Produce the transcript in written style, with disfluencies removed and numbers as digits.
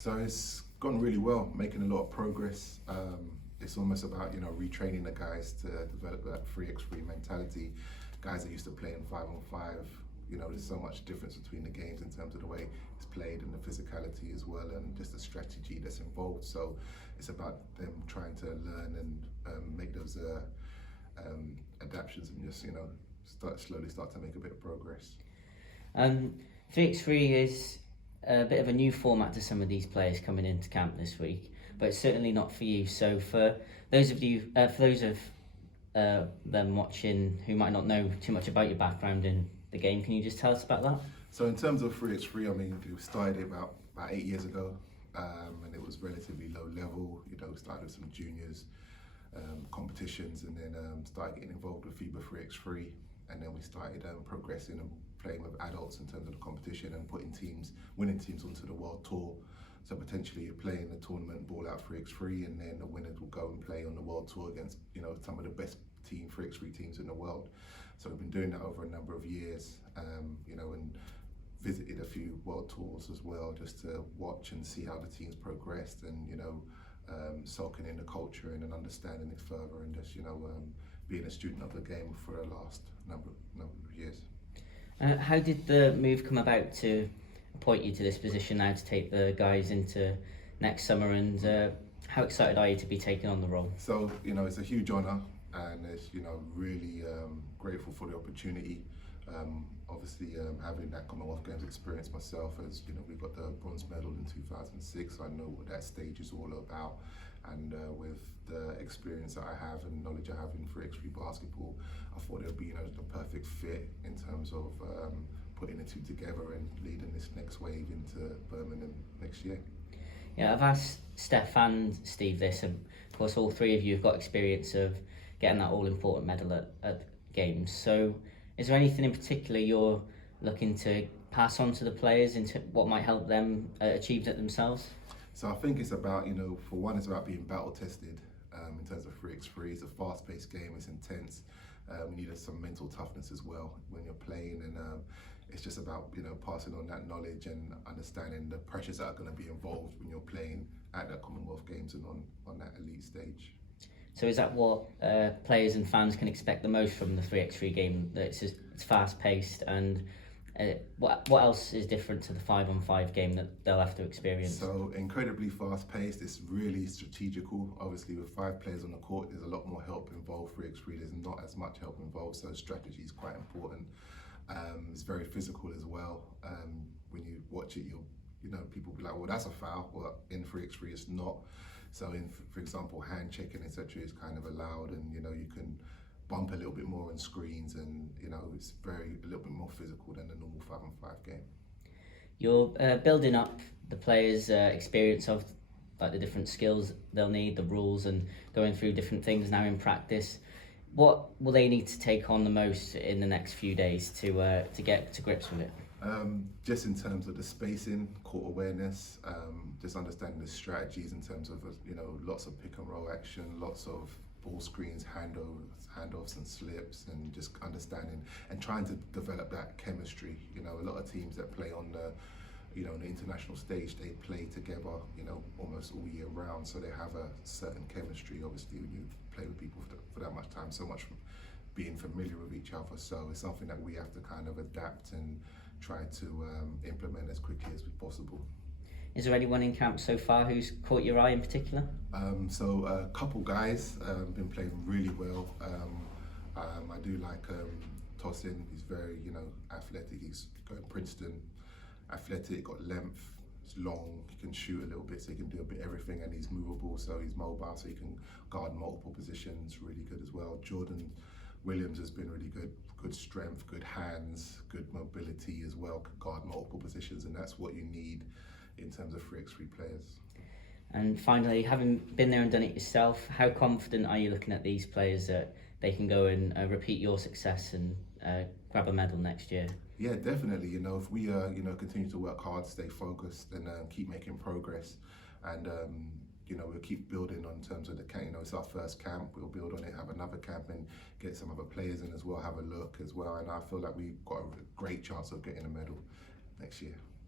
So it's gone really well, making a lot of progress. It's almost about retraining the guys to develop that 3x3 mentality. Guys that used to play in 5-on-5, there's so much difference between the games in terms of the way it's played and the physicality as well, and just the strategy that's involved. So it's about them trying to learn and make those adaptations and just slowly start to make a bit of progress. 3x3 is a bit of a new format to some of these players coming into camp this week, but it's certainly not for you. So for those of them watching who might not know too much about your background in the game, can you just tell us about that? So in terms of 3x3, we started it about 8 years ago, and it was relatively low level. We started with some juniors competitions, and then started getting involved with FIBA 3x3, and then we started progressing and playing with adults in terms of the competition and winning teams onto the world tour. So potentially you're playing the tournament ball out 3x3, and then the winners will go and play on the world tour against some of the best 3x3 teams in the world. So we've been doing that over a number of years, and visited a few world tours as well, just to watch and see how the teams progressed, and soaking in the culture and understanding it further, and just being a student of the game for the last number of years. How did the move come about to appoint you to this position now to take the guys into next summer, and how excited are you to be taking on the role? So it's a huge honour, and it's really grateful for the opportunity. Obviously having that Commonwealth Games experience myself, as we got the bronze medal in 2006, so I know what that stage is all about, and with the experience that I have and knowledge I have in 3x3 basketball, I thought it would be the perfect fit in terms of putting the two together and leading this next wave into Birmingham next year. Yeah, I've asked Stef and Steve this, and of course all three of you have got experience of getting that all-important medal at games. So is there anything in particular you're looking to pass on to the players into what might help them achieve that themselves? So I think it's about, for one, it's about being battle tested in terms of 3x3. It's a fast-paced game, it's intense. We need some mental toughness as well when you're playing, and it's just about passing on that knowledge and understanding the pressures that are going to be involved when you're playing at the Commonwealth Games and on that elite stage. So is that what players and fans can expect the most from the 3x3 game? That it's fast-paced, and what else is different to the 5-on-5 game that they'll have to experience? So incredibly fast-paced. It's really strategical. Obviously, with 5 players on the court, there's a lot more help involved. 3x3, there's not as much help involved, so strategy is quite important. It's very physical as well. When you watch it, people will be like, well, that's a foul. Well, in 3x3, it's not. So for example, hand checking, etc., is kind of allowed, and you can bump a little bit more on screens, and it's a little bit more physical than the normal 5-on-5 game. You're building up the players' experience of like the different skills they'll need, the rules, and going through different things now in practice. What will they need to take on the most in the next few days to get to grips with it? Just in terms of the spacing, court awareness, just understanding the strategies in terms of lots of pick and roll action, lots of ball screens, handoffs and slips, and just understanding and trying to develop that chemistry. A lot of teams that play on the on the international stage, they play together almost all year round, so they have a certain chemistry. Obviously when you play with people for that much time, so much being familiar with each other, so it's something that we have to kind of adapt and try to implement as quickly as possible. Is there anyone in camp so far who's caught your eye in particular? So a couple guys been playing really well. I do like Tosin. He's very athletic. He's going Princeton. Athletic, got length. He's long. He can shoot a little bit, so he can do a bit everything, and he's movable, so he's mobile, so he can guard multiple positions. Really good as well. Jordan Williams has been really good. Good strength, good hands, good mobility as well. Can guard multiple positions, and that's what you need in terms of 3x3 players. And finally, having been there and done it yourself, how confident are you looking at these players that they can go and repeat your success and grab a medal next year? Yeah, definitely. If we continue to work hard, stay focused, and keep making progress, and we'll keep building on terms of the camp. It's our first camp. We'll build on it, have another camp, and get some other players in as well, have a look as well. And I feel like we've got a great chance of getting a medal next year.